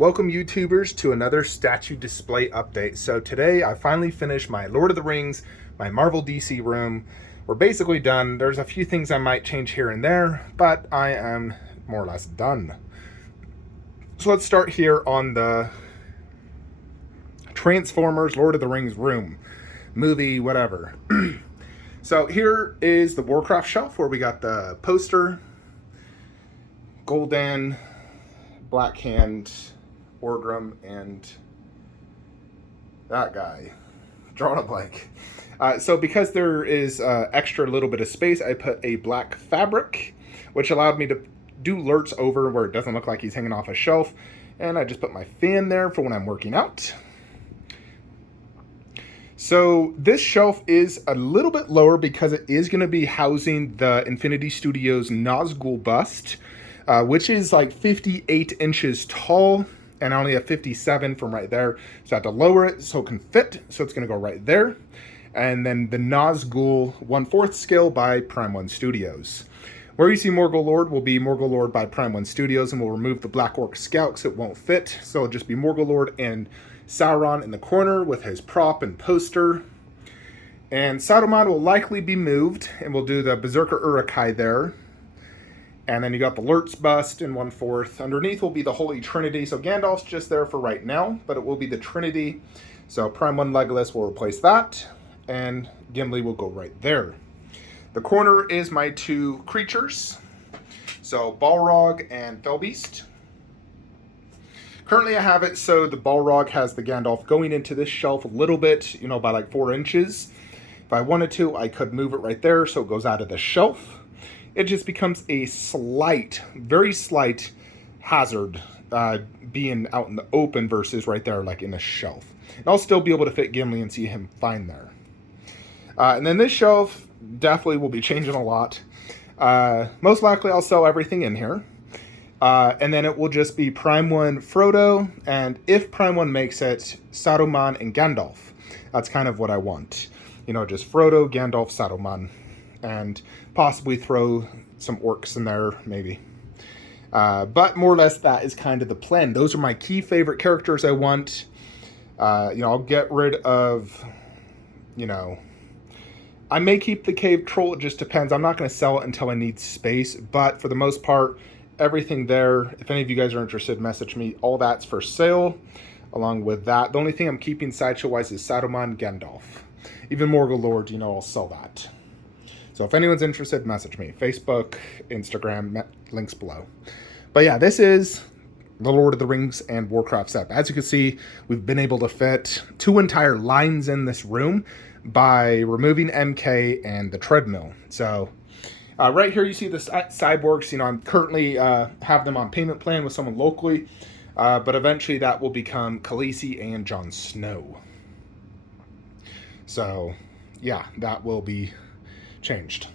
Welcome YouTubers to another statue display update. So today I finally finished my Lord of the Rings, my Marvel DC room. We're basically done. There's a few things I might change here and there, but I am more or less done. So let's start here on the Transformers Lord of the Rings room. Movie, whatever. So here is the Warcraft shelf where we got the poster, Gul'dan, Black Hand, Orgrim, and that guy. Drawing a blank. So because there is extra little bit of space, I put a black fabric, which allowed me to do lerts over where it doesn't look like he's hanging off a shelf. And I just put my fan there for when I'm working out. So this shelf is a little bit lower because it is going to be housing the Infinity Studios Nazgul bust, which is like 58 inches tall, and I only have 57 from right there. So I have to lower it so it can fit, so it's going to go right there. And then the Nazgul 1/4 scale by Prime 1 Studios. Where you see Morgul Lord will be Morgul Lord by Prime 1 Studios, and we'll remove the Black Orc Scout because it won't fit. So it'll just be Morgul Lord and Sauron in the corner with his prop and poster. And Saruman will likely be moved, and we'll do the Berserker Uruk-hai there. And then you got the Lurtz bust in 1/4. Underneath will be the Holy Trinity. So Gandalf's just there for right now, but it will be the Trinity. So Prime 1 Legolas will replace that, and Gimli will go right there. The corner is my two creatures. So Balrog and Felbeast. Currently I have it so the Balrog has the Gandalf going into this shelf a little bit, by like 4 inches. If I wanted to, I could move it right there so it goes out of the shelf. It just becomes a slight, very slight hazard being out in the open versus right there like in a shelf. And I'll still be able to fit Gimli and see him fine there. And then this shelf definitely will be changing a lot. Most likely I'll sell everything in here. And then it will just be Prime 1 Frodo, and if Prime 1 makes it, Saruman and Gandalf. That's kind of what I want. Just Frodo, Gandalf, Saruman. And possibly throw some orcs in there, maybe. But more or less that is kind of the plan. Those are my key favorite characters I want. I'll get rid of, I may keep the Cave Troll, it just depends. I'm not going to sell it until I need space, but for the most part, everything there, if any of you guys are interested, message me. All that's for sale. Along with that, the only thing I'm keeping sideshow-wise is Saruman, Gandalf. Even Morgul Lord, I'll sell that. So if anyone's interested, message me. Facebook, Instagram, links below. But yeah, this is the Lord of the Rings and Warcraft set. As you can see, we've been able to fit 2 entire lines in this room by removing MK and the treadmill. So right here you see the cyborgs. I'm currently have them on payment plan with someone locally, but eventually that will become Khaleesi and Jon Snow. So yeah, that will be changed.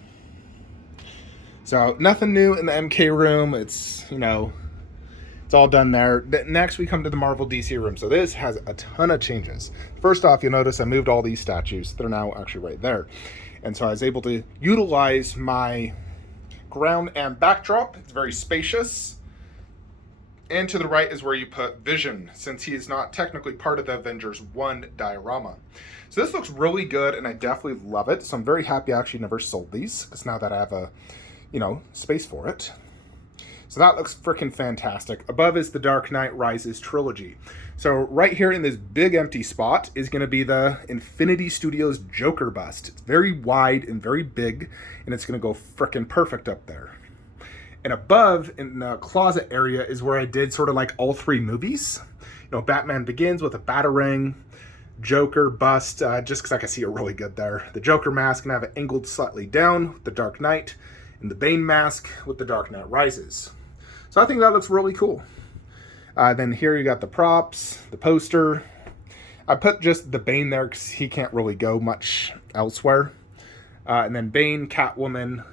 So nothing new in the MK room. It's it's all done there. Next we come to the Marvel DC room. So this has a ton of changes. First off, you'll notice I moved all these statues. They're now actually right there. And so I was able to utilize my ground and backdrop. It's very spacious. And to the right is where you put Vision, since he is not technically part of the Avengers 1 diorama. So this looks really good, and I definitely love it. So I'm very happy I actually never sold these, because now that I have a, space for it. So that looks freaking fantastic. Above is the Dark Knight Rises trilogy. So right here in this big empty spot is going to be the Infinity Studios Joker bust. It's very wide and very big, and it's going to go freaking perfect up there. And above in the closet area is where I did sort of like all 3 movies. Batman Begins with a Batarang, Joker bust, just because I can see it really good there. The Joker mask can have it angled slightly down with the Dark Knight, and the Bane mask with the Dark Knight Rises. So I think that looks really cool. Then here you got the props, the poster. I put just the Bane there because he can't really go much elsewhere. And then Bane, Catwoman,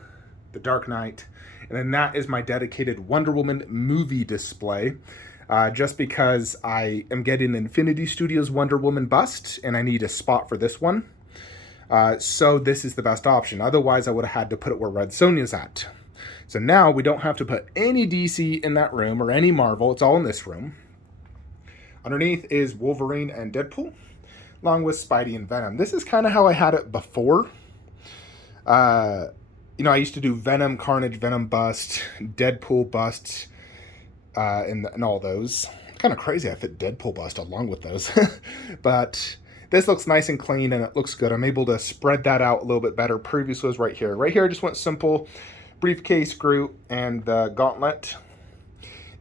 the Dark Knight. And then that is my dedicated Wonder Woman movie display. Just because I am getting Infinity Studios Wonder Woman bust, and I need a spot for this one. So this is the best option. Otherwise, I would have had to put it where Red Sonja's at. So now we don't have to put any DC in that room or any Marvel. It's all in this room. Underneath is Wolverine and Deadpool, along with Spidey and Venom. This is kind of how I had it before. You know, I used to do Venom, Carnage, Venom Bust, Deadpool Bust, and all those. Kind of crazy I fit Deadpool Bust along with those. But this looks nice and clean, and it looks good. I'm able to spread that out a little bit better. Previously was right here. Right here I just went simple. Briefcase, Groot, and the Gauntlet.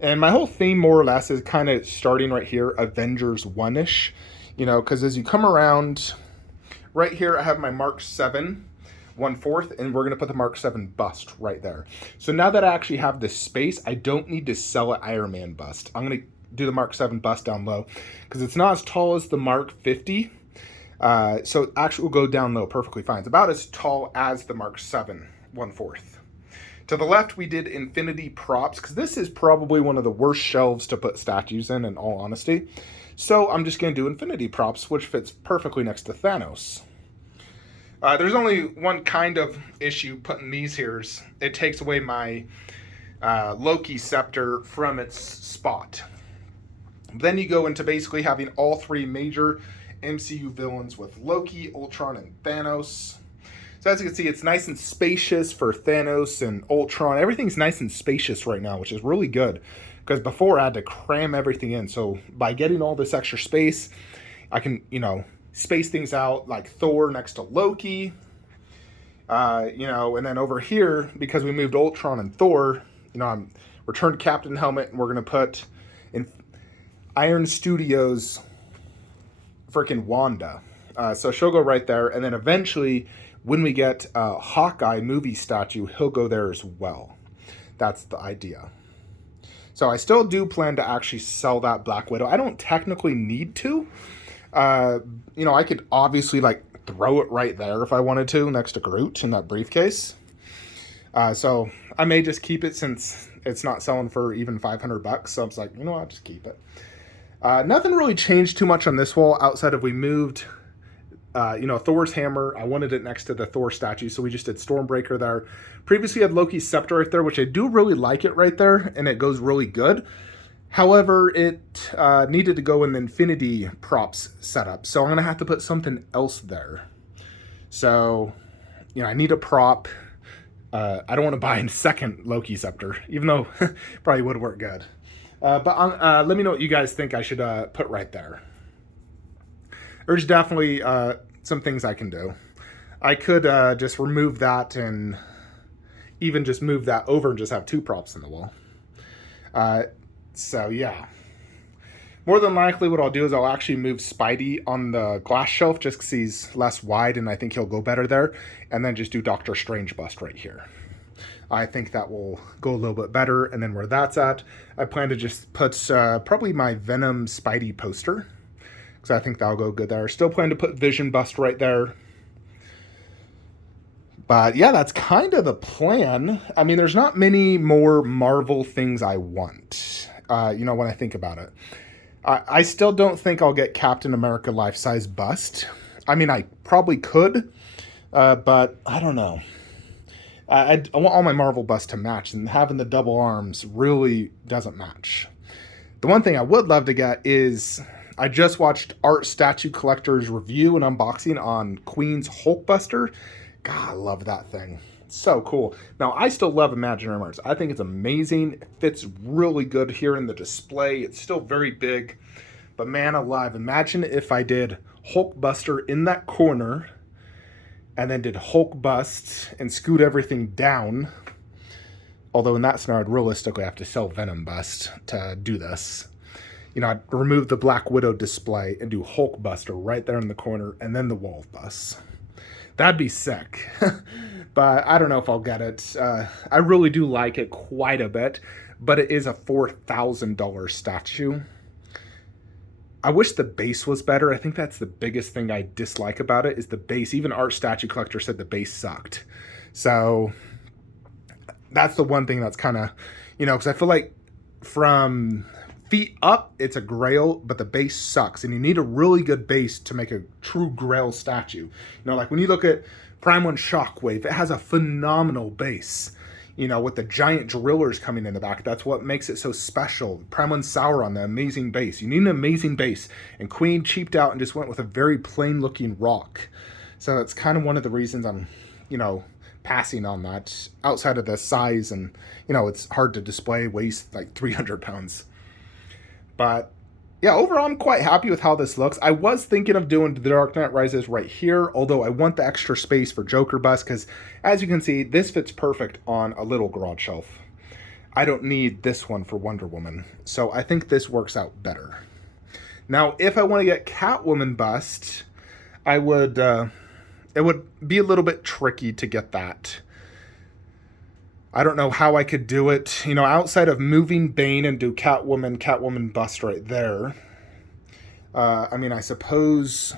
And my whole theme, more or less, is kind of starting right here, Avengers 1-ish. You know, because as you come around, right here I have my Mark 7 1/4, and we're going to put the Mark 7 bust right there. So now that I actually have this space, I don't need to sell an Iron Man bust. I'm going to do the Mark 7 bust down low, because it's not as tall as the Mark 50. So it actually will go down low perfectly fine. It's about as tall as the Mark 7 1/4. To the left, we did Infinity Props, because this is probably one of the worst shelves to put statues in all honesty. So I'm just going to do Infinity Props, which fits perfectly next to Thanos. There's only one kind of issue putting these here. It takes away my Loki scepter from its spot. Then you go into basically having all three major MCU villains with Loki, Ultron, and Thanos. So as you can see, it's nice and spacious for Thanos and Ultron. Everything's nice and spacious right now, which is really good, because before I had to cram everything in. So by getting all this extra space, I can, you know, space things out, like Thor next to Loki. You know, and then over here, because we moved Ultron and Thor, you know, I'm returned Captain Helmet, and we're going to put in Iron Studios freaking Wanda. So she'll go right there. And then eventually, when we get a Hawkeye movie statue, he'll go there as well. That's the idea. So I still do plan to actually sell that Black Widow. I don't technically need to. You know, I could obviously like throw it right there if I wanted to, next to Groot in that briefcase. So I may just keep it, since it's not selling for even $500. So I'm just like, you know, I'll just keep it. Nothing really changed too much on this wall outside of we moved, you know, Thor's hammer. I wanted it next to the Thor statue, so we just did Stormbreaker there. Previously had Loki's scepter right there, which I do really like it right there, and it goes really good. However, it needed to go in the Infinity Props setup, so I'm going to have to put something else there. So, you know, I need a prop. I don't want to buy a second Loki scepter, even though probably would work good. But let me know what you guys think I should put right there. There's definitely some things I can do. I could just remove that and even just move that over and just have two props in the wall. So yeah. More than likely what I'll do is I'll actually move Spidey on the glass shelf just because he's less wide and I think he'll go better there. And then just do Doctor Strange bust right here. I think that will go a little bit better. And then where that's at, I plan to just put probably my Venom Spidey poster, because I think that'll go good there. Still plan to put Vision bust right there. But yeah, that's kind of the plan. I mean, there's not many more Marvel things I want, you know, when I think about it. I still don't think I'll get Captain America life-size bust. I mean, I probably could, but I don't know. I want all my Marvel busts to match, and having the double arms really doesn't match. The one thing I would love to get is, I just watched Art Statue Collector's review and unboxing on Queen's Hulkbuster. God, I love that thing. It's so cool. Now, I still love Imaginary Arts. I think it's amazing. It fits really good here in the display. It's still very big. But man alive, imagine if I did Hulkbuster in that corner and then did Hulk bust and scoot everything down. Although in that scenario, I'd realistically have to sell Venom bust to do this. You know, I'd remove the Black Widow display and do Hulkbuster right there in the corner and then the wall of busts. That'd be sick. But I don't know if I'll get it. I really do like it quite a bit, but it is a $4,000 statue. I wish the base was better. I think that's the biggest thing I dislike about it, is the base. Even Art Statue Collector said the base sucked. So that's the one thing that's kind of, you know, because I feel like from feet up, it's a Grail, but the base sucks. And you need a really good base to make a true Grail statue. You know, like when you look at Prime 1 Shockwave, it has a phenomenal base. you know, with the giant drillers coming in the back. That's what makes it so special. Prime Sour on the amazing base. You need an amazing base. And Queen cheaped out and just went with a very plain looking rock. So that's kind of one of the reasons I'm, you know, passing on that. Outside of the size, and, you know, it's hard to display, weighs like 300 pounds. But yeah, overall, I'm quite happy with how this looks. I was thinking of doing The Dark Knight Rises right here, although I want the extra space for Joker bust, because as you can see, this fits perfect on a little garage shelf. I don't need this one for Wonder Woman, so I think this works out better. Now, if I want to get Catwoman bust, I would, it would be a little bit tricky to get that. I don't know how I could do it, you know, outside of moving Bane and do Catwoman bust right there. I mean, I suppose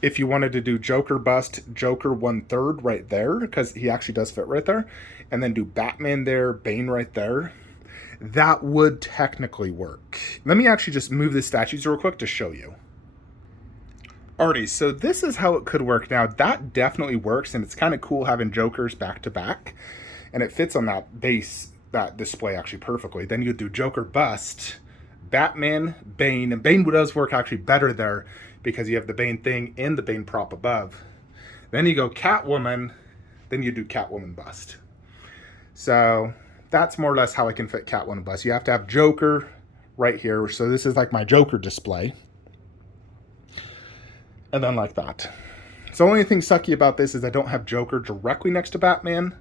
if you wanted to do Joker bust, Joker 1/3 right there, because he actually does fit right there, and then do Batman there, Bane right there, that would technically work. Let me actually just move the statues real quick to show you. Alrighty, so this is how it could work. Now, that definitely works, and it's kind of cool having Jokers back to back, and it fits on that base, that display actually perfectly. Then you do Joker bust, Batman, Bane, and Bane does work actually better there because you have the Bane thing and the Bane prop above. Then you go Catwoman, then you do Catwoman bust. So that's more or less how I can fit Catwoman bust. You have to have Joker right here, so this is like my Joker display. And then like that. So the only thing sucky about this is I don't have Joker directly next to Batman,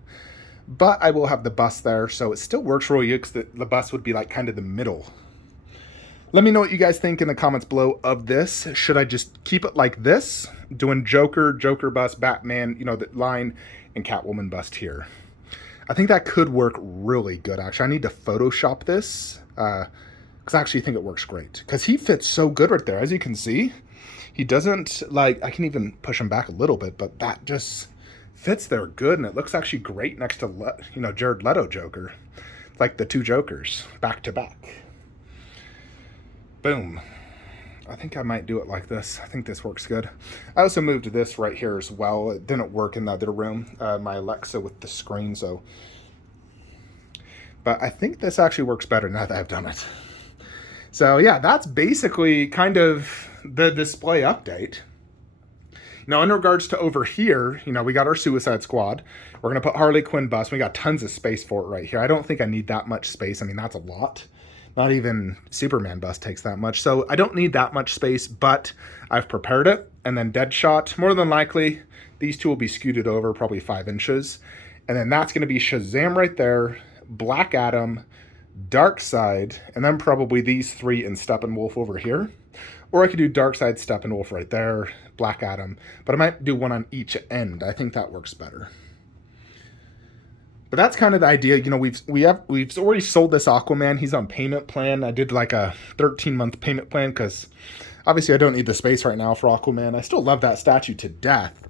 but I will have the bust there, so it still works really good because the bust would be like kind of the middle. Let me know what you guys think in the comments below of this. Should I just keep it like this, doing Joker, Joker bust, Batman, you know, the line, and Catwoman bust here? I think that could work really good, actually. I need to Photoshop this, because I actually think it works great. Because he fits so good right there, as you can see. He doesn't, like, I can even push him back a little bit, but that just fits there good, and it looks actually great next to, you know, Jared Leto Joker. It's like the two Jokers, back to back. Boom. I think I might do it like this. I think this works good. I also moved this right here as well. It didn't work in the other room, my Alexa with the screen, so. But I think this actually works better now that I've done it. So yeah, that's basically kind of the display update. Now, in regards to over here, you know, we got our Suicide Squad. We're going to put Harley Quinn bust. We got tons of space for it right here. I don't think I need that much space. I mean, that's a lot. Not even Superman bust takes that much. So I don't need that much space, but I've prepared it. And then Deadshot, more than likely, these two will be scooted over probably 5 inches. And then that's going to be Shazam right there, Black Adam, Darkseid, and then probably these 3 and Steppenwolf over here. Or I could do Darkseid, Steppenwolf right there, Black Adam. But I might do one on each end. I think that works better. But that's kind of the idea. You know, we've already sold this Aquaman. He's on payment plan. I did like a 13-month payment plan because obviously I don't need the space right now for Aquaman. I still love that statue to death.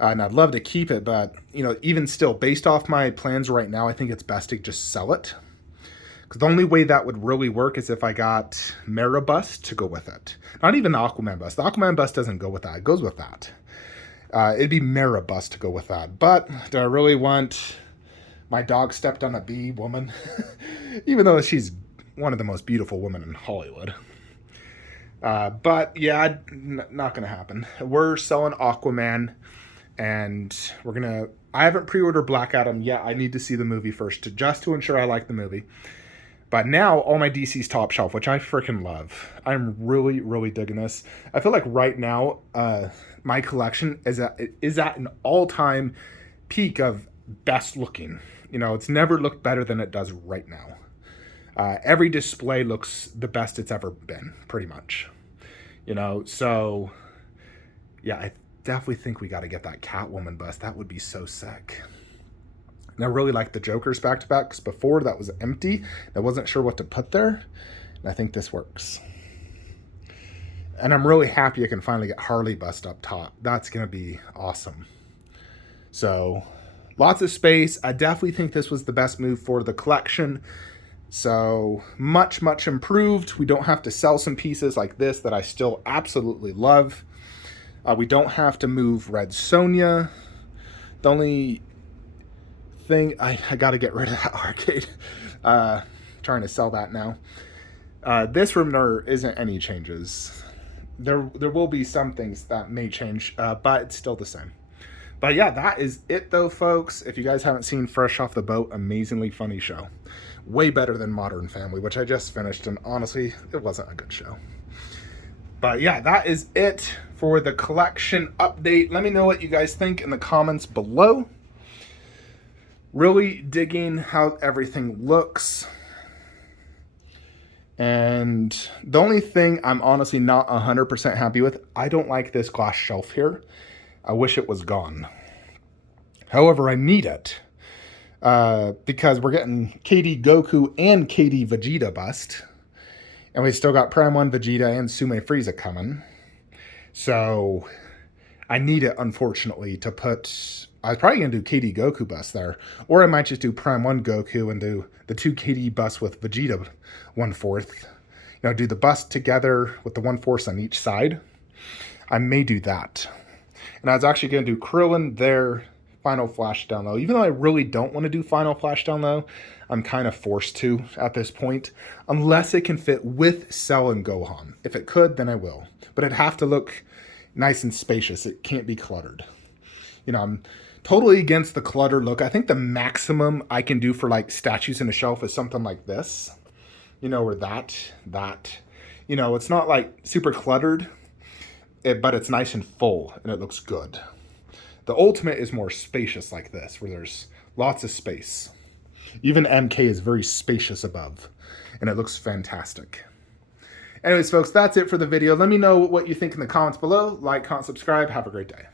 And I'd love to keep it. But, you know, even still, based off my plans right now, I think it's best to just sell it. Because the only way that would really work is if I got Mera bust to go with it. Not even the Aquaman bust. The Aquaman bust doesn't go with that. It goes with that. It'd be Mera bust to go with that. But do I really want my dog stepped on a bee woman? Even though she's one of the most beautiful women in Hollywood. But yeah, not going to happen. We're selling Aquaman. And we're going to... I haven't pre-ordered Black Adam yet. I need to see the movie first just to ensure I like the movie. But now, all my DC's top shelf, which I freaking love. I'm really, really digging this. I feel like right now, my collection is at an all-time peak of best looking. You know, it's never looked better than it does right now. Every display looks the best it's ever been, pretty much. You know, so, yeah, I definitely think we got to get that Catwoman bust. That would be so sick. And I really like the Jokers back-to-back, because before that was empty. I wasn't sure what to put there. And I think this works. And I'm really happy I can finally get Harley bust up top. That's going to be awesome. So, lots of space. I definitely think this was the best move for the collection. So, much, much improved. We don't have to sell some pieces like this that I still absolutely love. We don't have to move Red Sonja. The only thing, I got to get rid of that arcade. Trying to sell that now. This room, there isn't any changes. There will be some things that may change, but it's still the same. But yeah, that is it though, folks. If you guys haven't seen Fresh Off the Boat, amazingly funny show. Way better than Modern Family, which I just finished, and honestly, it wasn't a good show. But yeah, that is it for the collection update. Let me know what you guys think in the comments below. Really digging how everything looks. And the only thing I'm honestly not 100% happy with, I don't like this glass shelf here. I wish it was gone. However, I need it because we're getting KD Goku and KD Vegeta bust. And we still got Prime 1 Vegeta and Sume Frieza coming. So I need it, unfortunately, to put... I was probably going to do KD Goku bust there. Or I might just do Prime 1 Goku and do the 2 KD busts with Vegeta 1/4. You know, do the bust together with the 1/4 on each side. I may do that. And I was actually going to do Krillin there, Final Flash down low. Even though I really don't want to do Final Flash down low, I'm kind of forced to at this point. Unless it can fit with Cell and Gohan. If it could, then I will. But it'd have to look nice and spacious. It can't be cluttered. You know, I'm totally against the cluttered look. I think the maximum I can do for like statues in a shelf is something like this. You know, or that. You know, it's not like super cluttered. But it's nice and full, and it looks good. The Ultimate is more spacious like this, where there's lots of space. Even MK is very spacious above, and it looks fantastic. Anyways, folks, that's it for the video. Let me know what you think in the comments below. Like, comment, subscribe. Have a great day.